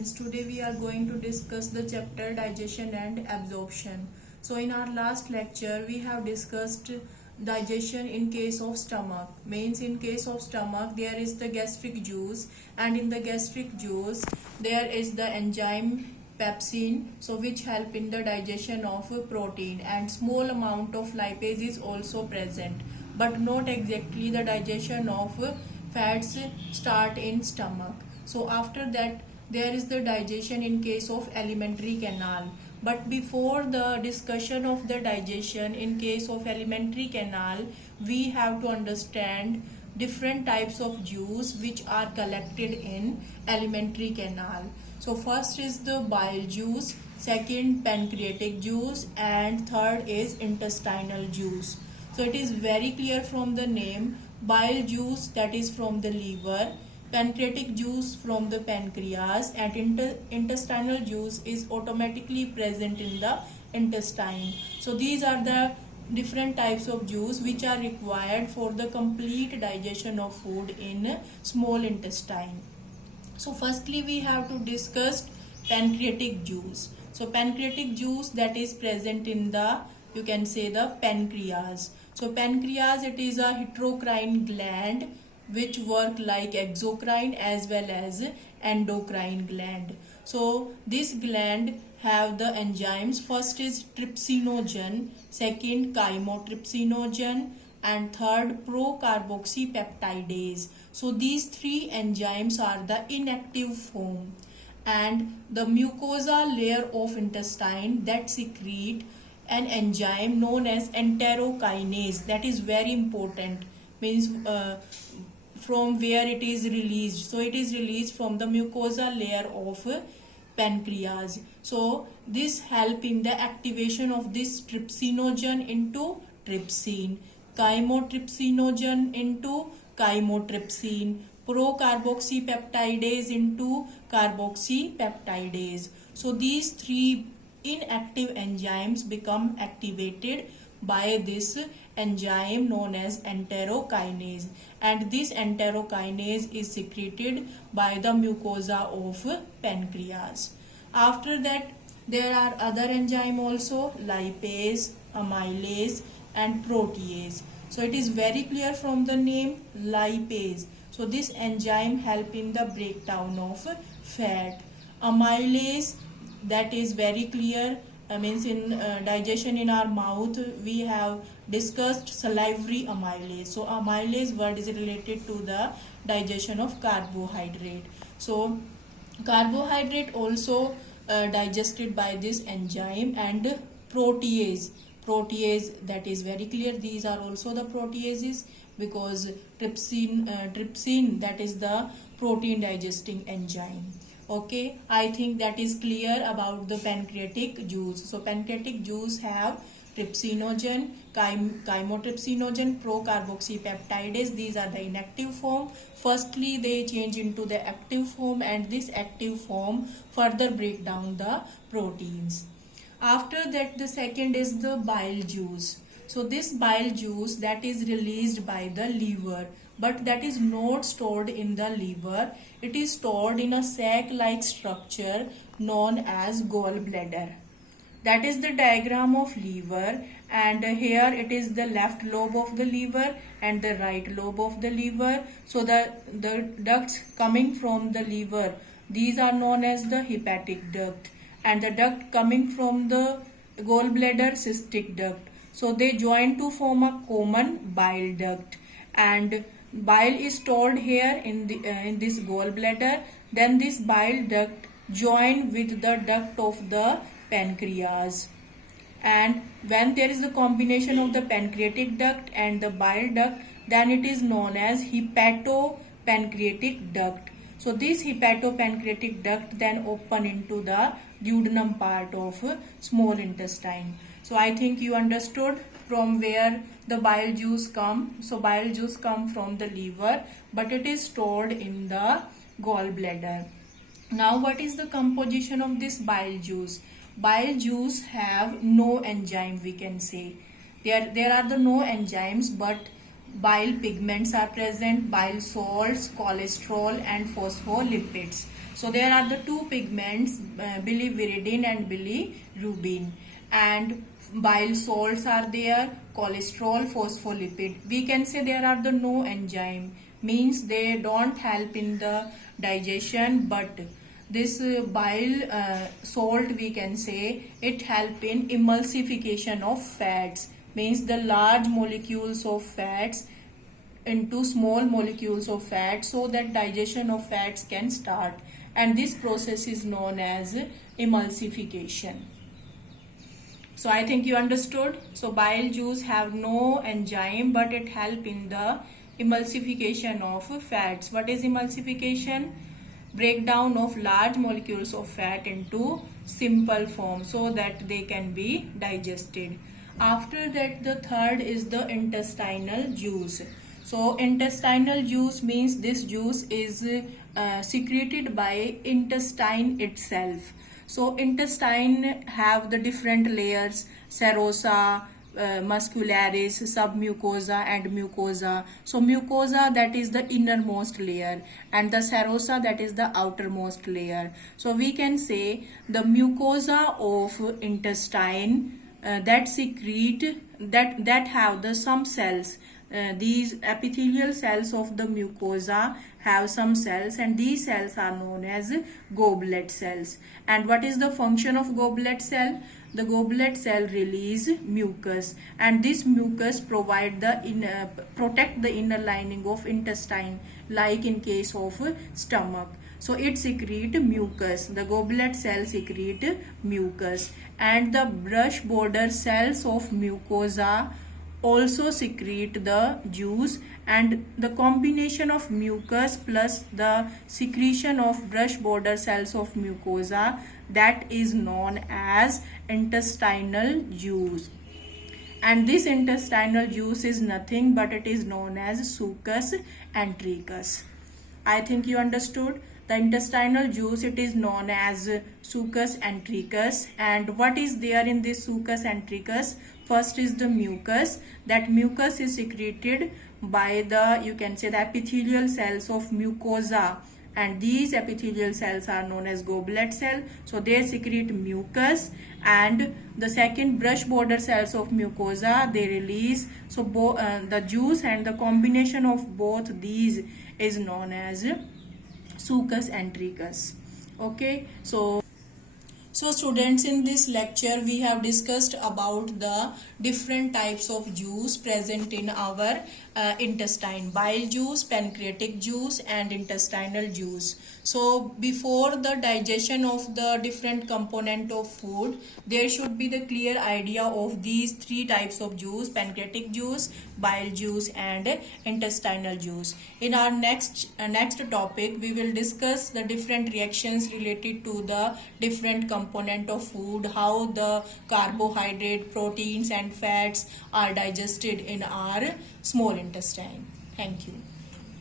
Today we are going to discuss the chapter digestion and absorption. So in our last lecture we have discussed digestion in case of stomach. Means in case of stomach there is the gastric juice, and in the gastric juice there is the enzyme pepsin, so which help in the digestion of protein, and small amount of lipase is also present, but not exactly the digestion of fats start in stomach. So after that there is the digestion in case of alimentary canal. But before the discussion of the digestion in case of alimentary canal, we have to understand different types of juice which are collected in alimentary canal. So first is the bile juice, second pancreatic juice, and third is intestinal juice. So it is very clear from the name, bile juice that is from the liver, pancreatic juice from the pancreas, and intestinal juice is automatically present in the intestine. So these are the different types of juice which are required for the complete digestion of food in small intestine. So firstly we have to discuss pancreatic juice. So pancreatic juice that is present in the, you can say, the pancreas. So pancreas, it is a heterocrine gland which work like exocrine as well as endocrine gland. So this gland have the enzymes. First is trypsinogen, second chymotrypsinogen, and third procarboxypeptidase. So these three enzymes are the inactive form, and the mucosa layer of intestine that secrete an enzyme known as enterokinase, that is very important. Means from where it is released. So it is released from the mucosa layer of pancreas. So this help in the activation of this trypsinogen into trypsin, chymotrypsinogen into chymotrypsin, procarboxypeptidase into carboxypeptidase. So these three inactive enzymes become activated by this enzyme known as enterokinase, and this enterokinase is secreted by the mucosa of pancreas. After that there are other enzyme also, lipase, amylase, and protease. So it is very clear from the name, lipase. So this enzyme help in the breakdown of fat. Amylase, that is very clear, means in digestion in our mouth we have discussed salivary amylase. So amylase word is related to the digestion of carbohydrate. So carbohydrate also digested by this enzyme. And protease, that is very clear, these are also the proteases, because trypsin, that is the protein digesting enzyme. Okay, I think that is clear about the pancreatic juice. So pancreatic juice have trypsinogen, chymotrypsinogen, procarboxypeptidase. These are the inactive form. Firstly they change into the active form, and this active form further break down the proteins. After that the second is the bile juice. So this bile juice that is released by the liver, but that is not stored in the liver. It is stored in a sac-like structure known as gallbladder. That is the diagram of liver, and here it is the left lobe of the liver and the right lobe of the liver. So the ducts coming from the liver, these are known as the hepatic duct, and the duct coming from the gallbladder, cystic duct. So they join to form a common bile duct, and bile is stored here in this gallbladder. Then this bile duct join with the duct of the pancreas, and when there is the combination of the pancreatic duct and the bile duct, then it is known as hepatopancreatic duct. So this hepatopancreatic duct then open into the duodenum part of small intestine. So I think you understood from where the bile juice come. So bile juice come from the liver, but it is stored in the gallbladder. Now what is the composition of this bile juice? Bile juice have no enzyme, we can say. There are the no enzymes, but bile pigments are present, bile salts, cholesterol, and phospholipids. So there are the two pigments, biliverdin and bilirubin, and bile salts are there, cholesterol, phospholipid. We can say there are the no enzyme, means they don't help in the digestion, but this bile salt, we can say it help in emulsification of fats, means the large molecules of fats into small molecules of fat, so that digestion of fats can start, and this process is known as emulsification. So I think you understood. So bile juice have no enzyme, but it help in the emulsification of fats. What is emulsification? Breakdown of large molecules of fat into simple form so that they can be digested. After that, the third is the intestinal juice. So intestinal juice means this juice is secreted by intestine itself. So intestine have the different layers: serosa, muscularis, submucosa and mucosa. So mucosa, that is the innermost layer, and the serosa, that is the outermost layer. So we can say the mucosa of intestine that secrete, that have the some cells. These epithelial cells of the mucosa have some cells, and these cells are known as goblet cells. And what is the function of goblet cell? The goblet cell release mucus, and this mucus provide the protect the inner lining of intestine, like in case of stomach. So it secrete mucus. The goblet cell secrete mucus, and the brush border cells of mucosa also secrete the juice, and the combination of mucus plus the secretion of brush border cells of mucosa, that is known as intestinal juice. And this intestinal juice is nothing but it is known as succus entericus. I think you understood. The intestinal juice, it is known as succus entericus. And what is there in this succus entericus? First is the mucus. That mucus is secreted by the, you can say, the epithelial cells of mucosa, and these epithelial cells are known as goblet cell. So they secrete mucus, and the second brush border cells of mucosa, they release so the juice, and the combination of both these is known as succus entericus. Okay, so students, in this lecture we have discussed about the different types of juice present in our intestine: bile juice, pancreatic juice and intestinal juice. So before the digestion of the different component of food, there should be the clear idea of these three types of juice: pancreatic juice, bile juice and intestinal juice. In our next topic, we will discuss the different reactions related to the different component of food, how the carbohydrate, proteins and fats are digested in our small intestine. Thank you.